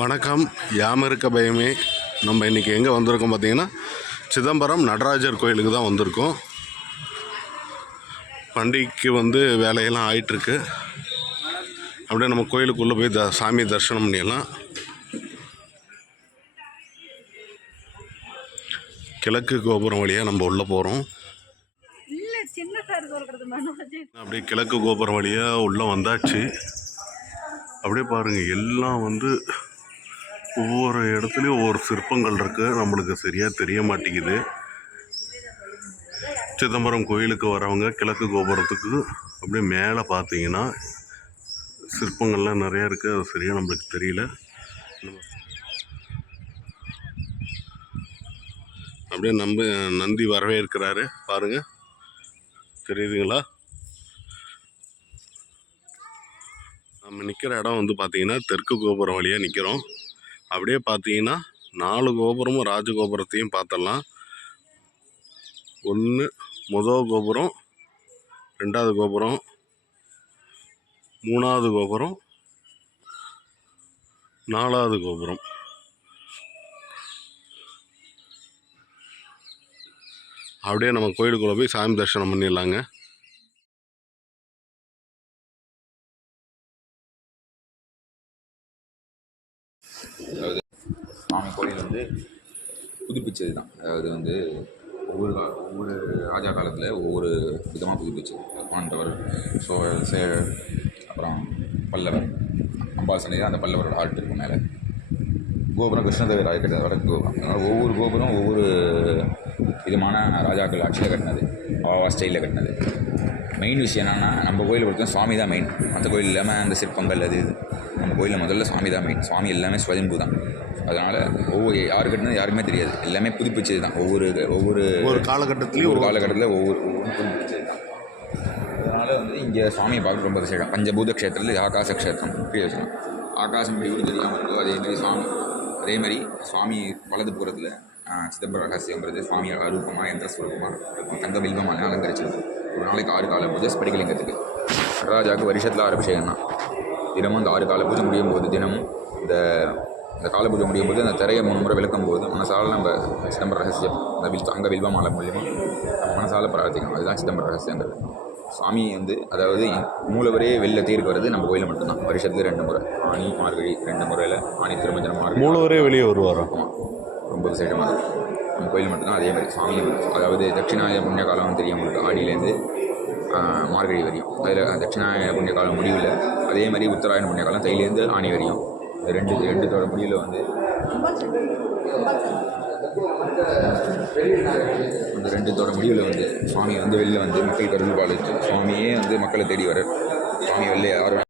வணக்கம். யாம் இருக்க பயமே. நம்ம இன்றைக்கி எங்கே வந்திருக்கோம் பார்த்தீங்கன்னா, சிதம்பரம் நடராஜர் கோயிலுக்கு தான் வந்திருக்கோம். பண்டிகைக்கு வேலையெல்லாம் ஆயிட்டுருக்கு. அப்படியே நம்ம கோயிலுக்குள்ளே போய் சாமி தரிசனம் பண்ணிடலாம். கிழக்கு கோபுரம் வழியாக நம்ம உள்ளே போகிறோம். அப்படியே கிழக்கு கோபுரம் வழியாக உள்ளே வந்தாச்சு. அப்படியே பாருங்கள், எல்லாம் ஒவ்வொரு இடத்துலையும் ஒவ்வொரு சிற்பங்கள் இருக்குது. நம்மளுக்கு சரியாக தெரிய மாட்டேங்குது. சிதம்பரம் கோயிலுக்கு வரவங்க கிழக்கு கோபுரத்துக்கு அப்படியே மேலே பார்த்தீங்கன்னா சிற்பங்கள்லாம் நிறையா இருக்குது. அது சரியாக நம்மளுக்கு தெரியல. அப்படியே நந்தி வரவேற்கிறாரு பாருங்கள், தெரியுதுங்களா? நம்ம நிற்கிற இடம் பார்த்திங்கன்னா தெற்கு கோபுரம் வழியாக நிற்கிறோம். அப்படியே பார்த்தீங்கன்னா 4 கோபுரமும் ராஜகோபுரத்தையும் பார்த்துடலாம். முதல் கோபுரம், 2வது கோபுரம், 3வது கோபுரம், 4வது கோபுரம். அப்படியே நம்ம கோயிலுக்குள்ளே போய் சாமி தரிசனம் பண்ணிடலாங்க. அதாவது சாமி கோயில் புதுப்பிச்சது தான். அதாவது ஒவ்வொரு ராஜா காலத்தில் ஒவ்வொரு விதமாக புதுப்பிச்சது. பாண்டவர், அப்புறம் பல்லவர், அம்பாள் சன்னதி அந்த பல்லவரோட ஆர்ட் இருக்கும் மேலே. கோபுரம் கிருஷ்ணதேவராயர் கட்டினது வடக்கு கோபுரம். அதனால் ஒவ்வொரு கோபுரம் ஒவ்வொரு விதமான ராஜாக்கள் ஆட்சியில் கட்டினது, ஸ்டைலில் கட்டினது. மெயின் விஷயம் என்னென்னா, நம்ம கோயிலை பொறுத்தவரை சுவாமி தான் மெயின். மற்ற கோயில் இல்லாமல் அந்த சிற்பங்கள் அது இது. நம்ம கோயிலில் முதல்ல சுவாமி தான் மெயின். சுவாமி எல்லாமே ஸ்வயம்பு தான். அதனால் யார் கட்டினது யாருக்குமே தெரியாது. எல்லாமே புதுப்பிச்சது தான். ஒவ்வொரு காலகட்டத்தில் ஒவ்வொரு புதுப்பிச்சது தான். அதனால் இங்கே சுவாமியை பார்க்க ரொம்ப விசேஷம். பஞ்சபூத க்ஷேத்திரத்தில் ஆகாச க்ஷேத்திரம் முக்கிய விஷயம். ஆகாசம் எப்படி தெரியாமல் இருக்கோ அதேமாதிரி சுவாமி வலது புறத்தில் சிதம்பர ரகசியங்கிறது சுவாமி ரூபமாக யந்திரஸ்வரூபமாக இருக்கும். தங்க வில்வமாக அலங்கரிச்சிருக்கு. ஒரு நாளைக்கு 6 கால பூஜை ஸ்படிகலிங்கத்துக்கு. நடராஜாவுக்கு வருஷத்தில் 6 அபிஷேகம் தான். தினமும் அந்த 6 கால பூஜை முடியும் போது, தினமும் இந்த கால பூஜை முடியும் போது அந்த திரையை 3 முறை விளக்கும் போது மனசால நம்ம சிதம்பர ரகசியம் அந்த தங்க வில்வமாலை மூலியமாக மனசால பிரார்த்திக்கணும். அதுதான் சிதம்பர ரகசியங்கிறது. சுவாமி அதாவது மூலவரே வெளில தேருக்கு வருது நம்ம கோயிலில் மட்டும்தான். வருஷத்துக்கு 2 முறை, ஆனி மார்கழி 2 முறையில். ஆனி திருமஞ்சனம் மார்கழி மூலவரே வெளியே வருவார். ரொம்ப விசேஷமாக இருக்கும் நம்ம கோயில் மட்டும்தான். அதே மாதிரி சுவாமி அதாவது தட்சிணாய புண்ணிய காலம் தெரியும் உங்களுக்கு, ஆடியிலேருந்து மார்கழி வரையும். அதில் தட்சிணாய புண்ணிய காலம் முடிவில், அதே மாதிரி உத்தராயண புண்ணிய காலம் தையிலேருந்து ஆணி வரையும். ரெண்டுத்தோட முடிவில் அந்த 2தோட முடிவில் சுவாமி வெளில மக்களுக்கு அருள் பாலிச்சு சுவாமியே மக்களை தேடி வர. சுவாமி வெளில யாரும்